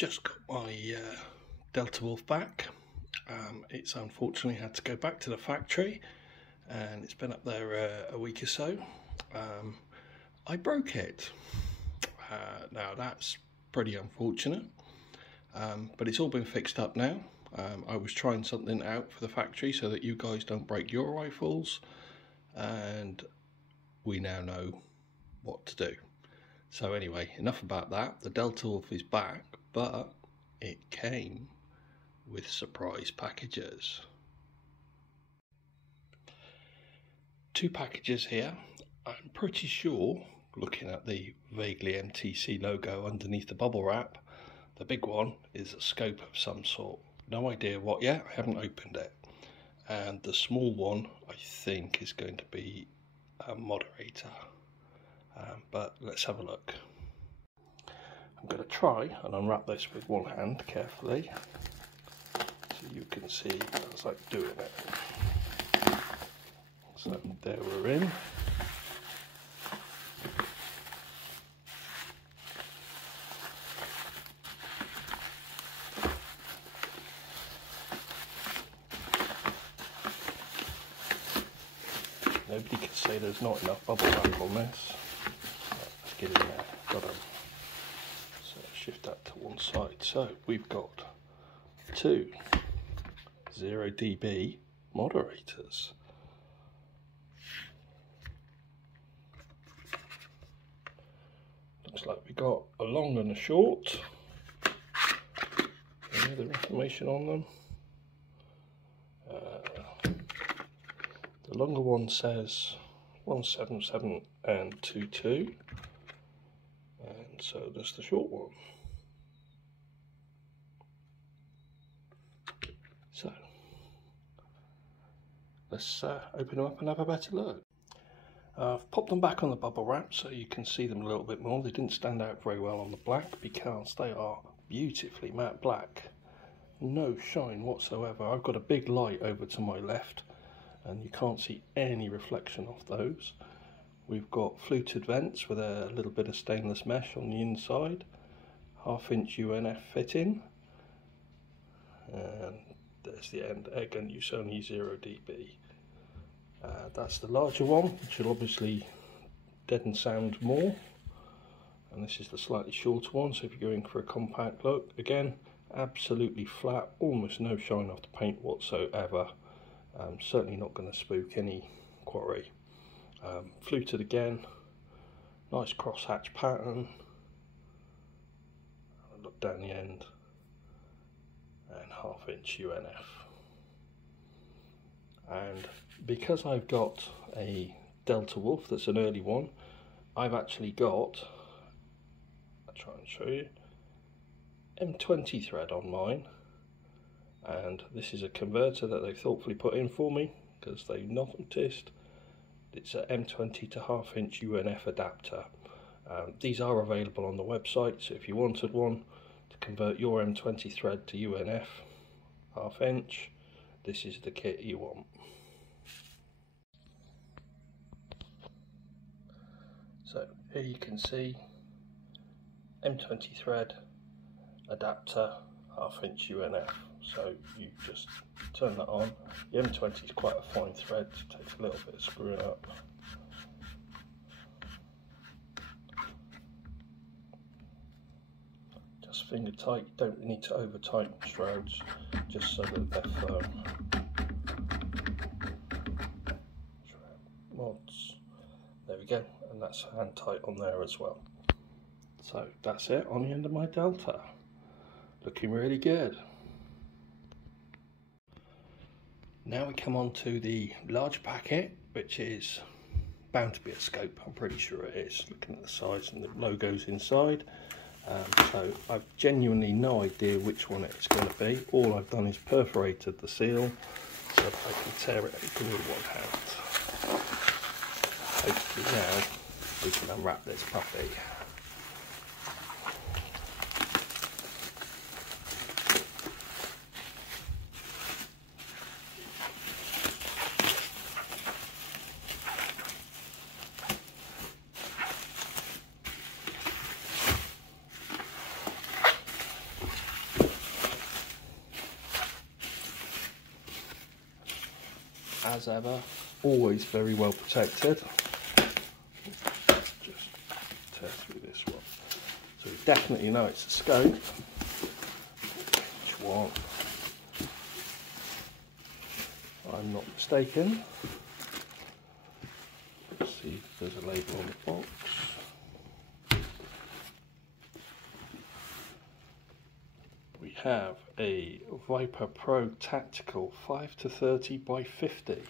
just got my Delta Wolf back. It's unfortunately had to go back to the factory, and it's been up there a week or so. I broke it. Now that's pretty unfortunate, but it's all been fixed up now. I was trying something out for the factory so that you guys don't break your rifles, and we now know what to do. So anyway, enough about that. The Delta Wolf is back, but it came with surprise packages. 2 packages here. I'm pretty sure, looking at the vaguely MTC logo underneath the bubble wrap, the big one is a scope of some sort. No idea what yet, I haven't opened it. And the small one, I think, is going to be a moderator. But let's have a look. I'm going to try and unwrap this with one hand carefully, so you can see as I'm doing it. So there we're in. Nobody can say there's not enough bubble wrap on this. Let's get in there. Got them. So shift that to one side. So we've got 2 0 dB moderators. Looks like we got a long and a short. Any other information on them? The longer one says 177 and 22, and so does the short one. So let's open them up and have a better look. I've popped them back on the bubble wrap so you can see them a little bit more. They didn't stand out very well on the black because they are beautifully matte black. No shine whatsoever. I've got a big light over to my left, and you can't see any reflection of those. We've got fluted vents with a little bit of stainless mesh on the inside, 1/2" UNF fitting, and there's the end, again use only 0 dB. That's the larger one, which will obviously deaden sound more, and this is the slightly shorter one, so if you're going for a compact look, again absolutely flat, almost no shine off the paint whatsoever. Certainly not going to spook any quarry. Fluted again, nice crosshatch pattern. Look down the end, and 1/2" UNF. And because I've got a Delta Wolf that's an early one, I've actually got, I'll try and show you, M20 thread on mine. And this is a converter that they've thoughtfully put in for me because they noticed it's a M20 to 1/2" UNF adapter. These are available on the website, so if you wanted one to convert your M20 thread to UNF 1/2", this is the kit you want. So here you can see M20 thread adapter 1/2" UNF. So you just turn that on. The M20 is quite a fine thread, so it takes a little bit of screwing up. Just finger tight, you don't need to over tighten shrouds, just so that they're firm. Shroud mods, there we go, and that's hand tight on there as well. So that's it on the end of my Delta. Looking really good. Now we come on to the large packet, which is bound to be a scope, I'm pretty sure it is, looking at the size and the logos inside. So I've genuinely no idea which one it's going to be. All I've done is perforated the seal so that I can tear it open with one hand. Hopefully now we can unwrap this puppy. as ever, always very well protected. Just tear through this one. So we definitely know it's a scope. Which one? I'm not mistaken. Let's see if there's a label on the box. We have a Viper Pro Tactical 5-30 by 50.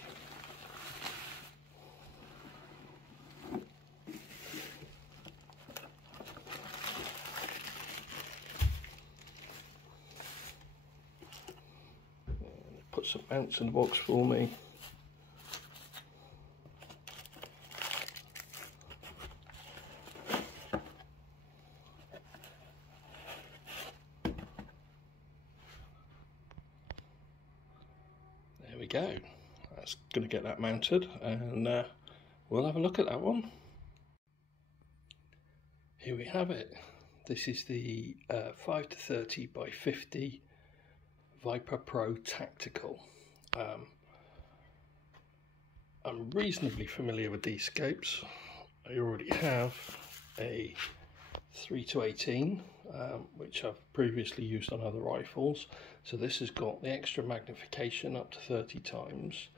Put some mounts in the box for me. There we go. That's going to get that mounted, and we'll have a look at that one. Here we have it. This is the 5-30 by 50 Viper Pro Tactical. I'm reasonably familiar with these scopes. I already have a 3-18, which I've previously used on other rifles. So this has got the extra magnification up to 30 times.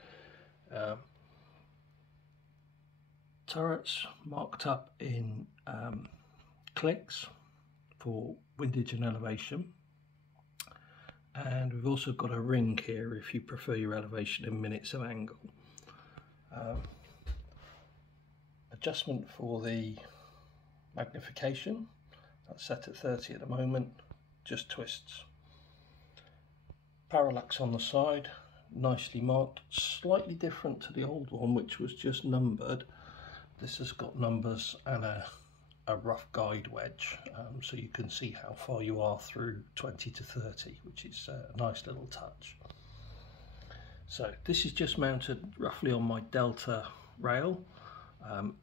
Turrets marked up in clicks for windage and elevation. And we've also got a ring here if you prefer your elevation in minutes of angle. Adjustment for the magnification, that's set at 30 at the moment, just twists. Parallax on the side, nicely marked, slightly different to the old one which was just numbered. This has got numbers and a rough guide wedge, so you can see how far you are through 20 to 30, which is a nice little touch. So this is just mounted roughly on my Delta rail.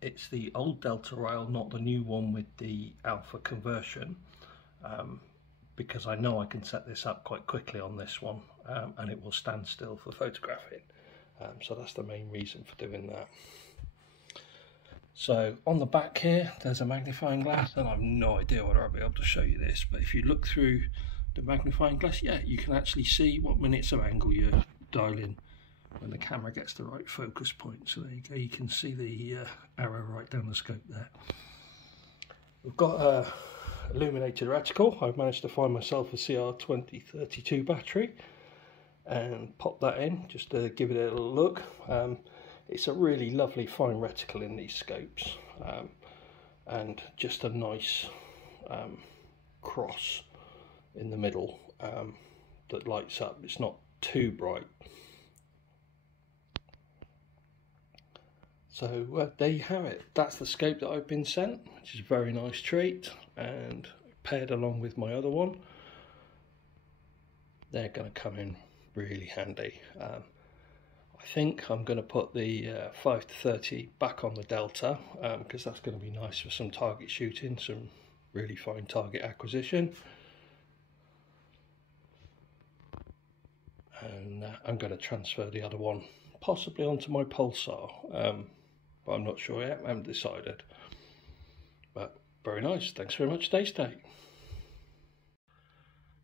It's the old Delta rail, not the new one with the alpha conversion, because I know I can set this up quite quickly on this one, and it will stand still for photographing. So that's the main reason for doing that. So on the back here, there's a magnifying glass, and I've no idea whether I'll be able to show you this, but if you look through the magnifying glass, yeah, you can actually see what minutes of angle you're dialing when the camera gets the right focus point. So there you go, you can see the arrow right down the scope there. We've got a illuminated reticle. I've managed to find myself a CR2032 battery and pop that in just to give it a little look. It's a really lovely fine reticle in these scopes, and just a nice cross in the middle that lights up. It's not too bright. So there you have it. That's the scope that I've been sent, which is a very nice treat, and paired along with my other one, they're going to come in really handy. I think I'm going to put the 5-30 back on the Delta, because that's going to be nice for some target shooting, some really fine target acquisition. And I'm going to transfer the other one possibly onto my Pulsar, but I'm not sure yet, I haven't decided. But very nice, thanks very much Daystate.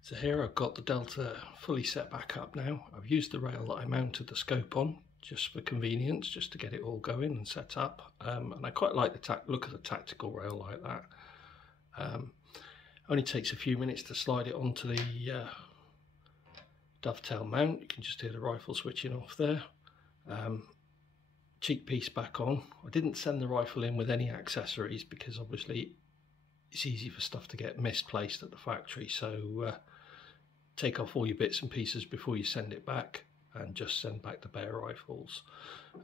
So here I've got the Delta fully set back up now. I've used the rail that I mounted the scope on just for convenience, just to get it all going and set up. And I quite like the look of the tactical rail like that. Only takes a few minutes to slide it onto the dovetail mount. You can just hear the rifle switching off there. Cheek piece back on. I didn't send the rifle in with any accessories because obviously it's easy for stuff to get misplaced at the factory, so take off all your bits and pieces before you send it back and just send back the bare rifles.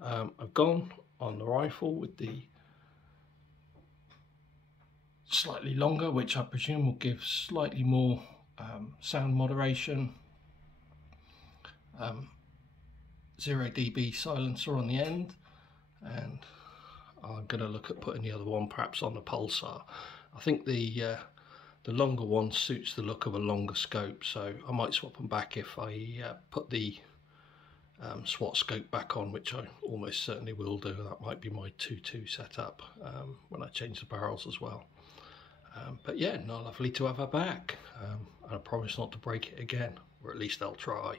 I've gone on the rifle with the slightly longer, which I presume will give slightly more sound moderation. 0 dB silencer on the end, and I'm going to look at putting the other one perhaps on the Pulsar. I think the longer one suits the look of a longer scope, so I might swap them back if I put the SWAT scope back on, which I almost certainly will do. That might be my 2.2 setup when I change the barrels as well. But yeah, not lovely to have her back. And I promise not to break it again, or at least I'll try.